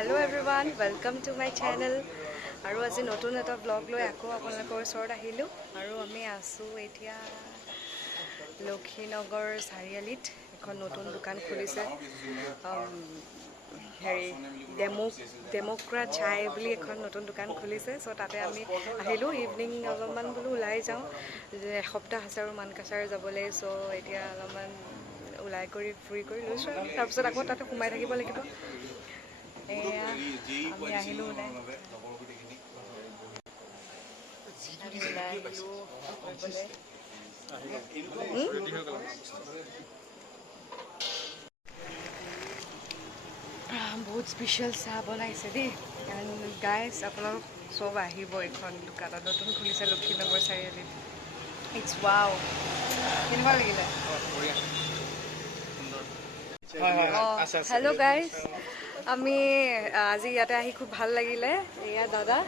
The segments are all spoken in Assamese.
Hello everyone, welcome to my channel. আৰু আজি নতুন এটা ব্লগ লৈ আকৌ আপোনালোকৰ ওচৰত আহিলোঁ আৰু আমি আছোঁ এতিয়া লক্ষীনগৰ চাৰিআলিত এখন নতুন দোকান খুলিছে হেৰি ডেম'ক্ৰা চাই বুলি এখন নতুন দোকান খুলিছে চ' তাতে আমি আহিলোঁ ইভিনিং অলপমান বোলো ওলাই যাওঁ এসপ্তাহ আছে আৰু মানকাছাৰ যাবলৈ চ' এতিয়া অলপমান ওলাই কৰি ফুৰি কৰি লৈছোঁ আৰু তাৰপিছত আকৌ তাতে সোমাই থাকিব লাগিব এয়া আমি আহিলোঁ ওলাই বহুত স্পেচিয়েল চাহ বনাইছে দেই গাইজ আপোনালোক চব আহিব এইখন দোকানত নতুন খুলিছে লক্ষীনগৰ চাৰিআলিত ইটছ ৱাও কেনেকুৱা লাগিলে হেল্ল' গাইজ আমি আজি ইয়াতে আহি খুব ভাল লাগিলে এয়া দাদা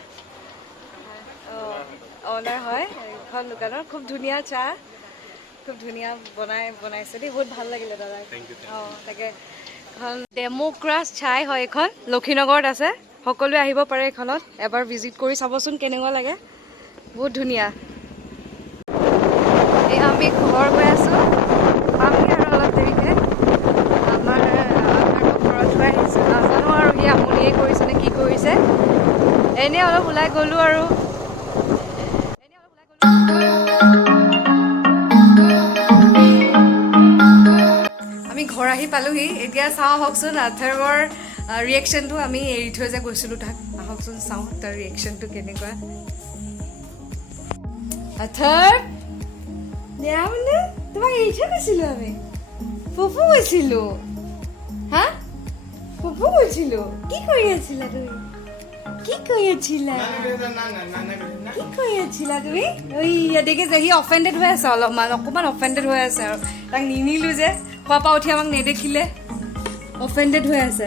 অনাৰ হয় এইখন দোকানৰ খুব ধুনীয়া চাহ খুব ধুনীয়া বনাইছে দেই বহুত ভাল লাগিলে দাদা তাকে এখন ডেম'ক্ৰাছ চাই হয় এইখন লক্ষীনগৰত আছে সকলোৱে আহিব পাৰে এইখনত এবাৰ ভিজিট কৰি চাবচোন কেনেকুৱা লাগে বহুত ধুনীয়া এই আমি ঘৰ গৈ আছোঁ পামগৈ আৰু অলপ দেৰিকৈ আমাৰ ঘৰত থৈ আহিছোঁ নাজানো আৰু সি আমনিয়ে কৰিছে নে কি কৰিছে এনেই অলপ ওলাই গ'লোঁ আৰু আমি ঘৰ আহি পালোহি এতিয়া চাওঁ আহকচোন আথাৰৰ ৰিয়েকশ্যনটো আমি এৰি থৈ যে গৈছিলোঁ তাক আহকচোন চাওঁ তাৰ ৰিয়েকশ্যনটো কেনেকুৱা আথাৰ মানে তোমাক এৰি থৈ গৈছিলোঁ আমি ফুফু গৈছিলোঁ হা ফুফু গৈছিলোঁ কি কৰি আছিলা তুমি কি কৰি আছিলা তুমি ঐ দেখিছে সি অফেণ্ডেড হৈ আছে অকণমান অফেণ্ডেড হৈ আছে আৰু তাক নিনিলোঁ যে খোৱা পা উঠি আমাক নেদেখিলে অফেণ্ডেড হৈ আছে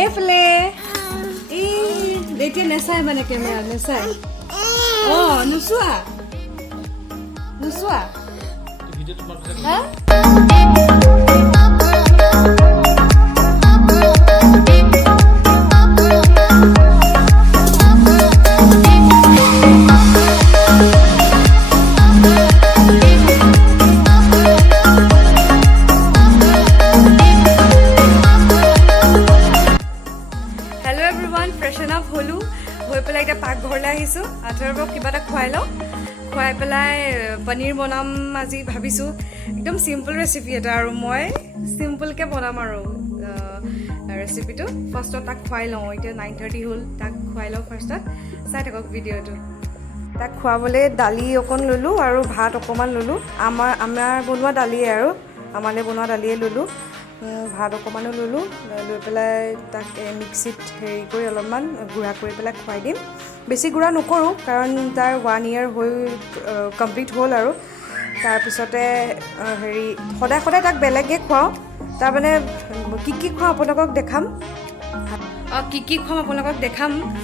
এইফালে এই এতিয়া নেচাই মানে কেমেৰা নেচাই নোচোৱা হা ফ্ৰেছন আপ হ'লোঁ হৈ পেলাই এতিয়া পাকঘৰলৈ আহিছোঁ আধাৰবোৰক কিবা এটা খুৱাই লওঁ খুৱাই পেলাই পনীৰ বনাম আজি ভাবিছোঁ একদম চিম্পল ৰেচিপি এটা আৰু মই চিম্পলকৈ বনাম আৰু ৰেচিপিটো ফাৰ্ষ্টত তাক খুৱাই লওঁ এতিয়া 9:30 হ'ল তাক খুৱাই লওঁ ফাৰ্ষ্টত চাই থাকক ভিডিঅ'টো তাক খুৱাবলৈ দালি অকণ ল'লোঁ আৰু ভাত অকণমান ল'লোঁ আমাৰ বনোৱা দালিয়ে আৰু আমালৈ বনোৱা দালিয়ে ল'লোঁ ভাত অকণমানো ল'লোঁ লৈ পেলাই তাক মিক্সিত হেৰি কৰি অলপমান গুড়া কৰি পেলাই খুৱাই দিম বেছি গুড়া নকৰোঁ কাৰণ তাৰ 1 year হৈ কমপ্লিট হ'ল আৰু তাৰপিছতে হেৰি সদায় তাক বেলেগকৈ খুৱাওঁ তাৰমানে কি খুৱাওঁ আপোনালোকক দেখাম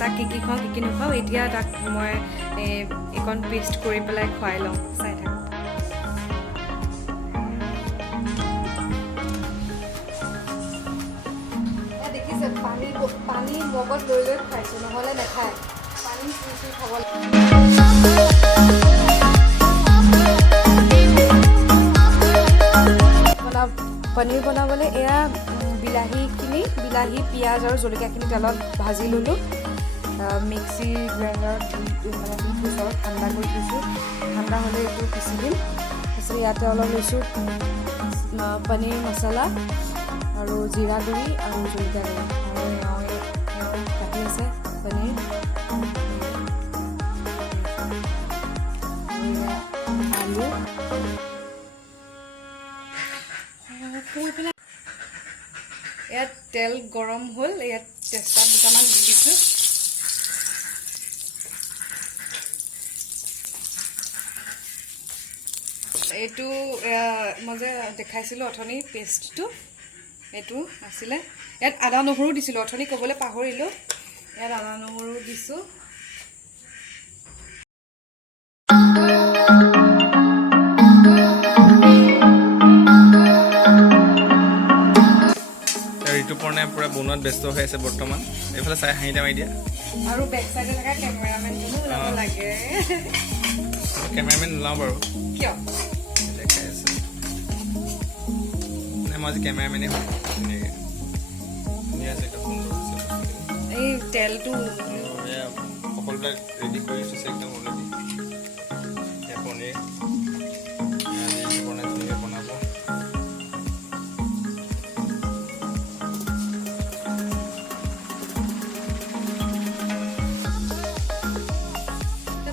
তাক কি খুৱাওঁ কি নোখুৱাওঁ এতিয়া তাক মই এইকণ পেষ্ট কৰি পেলাই খুৱাই লওঁ চাই থাকক পানী মগত লৈ খুৱাইছোঁ নহ'লে নাখায় পানী চুই খাব পনীৰ বনাবলৈ এয়া বিলাহী পিঁয়াজ আৰু জলকীয়াখিনি তেলত ভাজি ল'লোঁ মিক্সি গ্ৰাইণ্ডাৰত মানে দি থৈছোঁ আৰু ঠাণ্ডা কৰি থৈছোঁ ঠাণ্ডা হ'লে এইটো পিচি দিম তাৰপিছত ইয়াতে অলপ লৈছোঁ পনীৰ মছলা আৰু জিৰা গুড়ি আৰু জলকীয়া গুড়ি আৰু কাটি আছে পনীৰ আলু ইয়াত তেল গৰম হ'ল ইয়াত তেজপাত দুটামান দি দিছোঁ এইটো মই যে দেখাইছিলোঁ অথনি পেষ্টটো এইটো আছিলে ইয়াত আদা নহৰু দিছিলোঁ অথনি ক'বলৈ পাহৰিলোঁ ইয়াত আদা নহৰু দিছোঁ প্ৰণয় পুৰা বনোৱাত ব্যস্ত হৈ আছে বৰ্তমান এইফালে চাই হাঁহিটা মাৰি দিয়া আৰু বেক সাইডে থকা কেমেৰামেনজনো ওলাব লাগে কেমেৰামেন নোলাওঁ বাৰু কিয় দেখাই আছে নাই মই আজি কেমেৰামেনে হয় ধুনীয়া আছে একদম সুন্দৰ আছে এই তেলটো সকলোবিলাক ৰেডি কৰি থৈছে একদম অলৰেডি পনীৰ আজি বনাই ধুনীয়াকৈ বনাব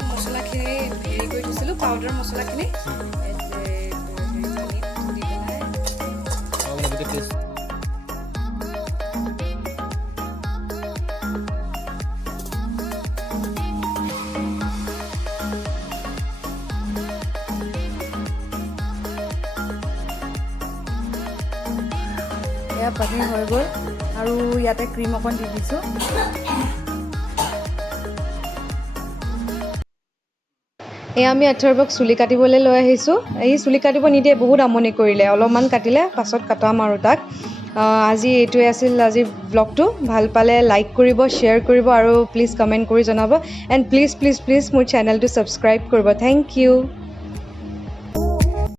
মছলাখিনি হেৰি কৰি থৈছিলোঁ পাউডাৰ মছলাখিনি এয়া পনীৰ হৈ গ'ল আৰু ইয়াতে ক্ৰীম অকণ দি দিছোঁ এয়া আমি আৰ্থৰবক চুলি কাটিবলৈ লৈ আহিছোঁ এই চুলি কাটিব নিদিয়ে বহুত আমনি কৰিলে অলপমান কাটিলে পাছত কাটাম আৰু তাক আজি এইটোৱে আছিল আজি ব্লগটো ভাল পালে লাইক কৰিব শ্বেয়াৰ কৰিব আৰু প্লিজ কমেণ্ট কৰি জনাব এণ্ড প্লিজ মোৰ চেনেলটো ছাবস্ক্ৰাইব কৰিব থেংক ইউ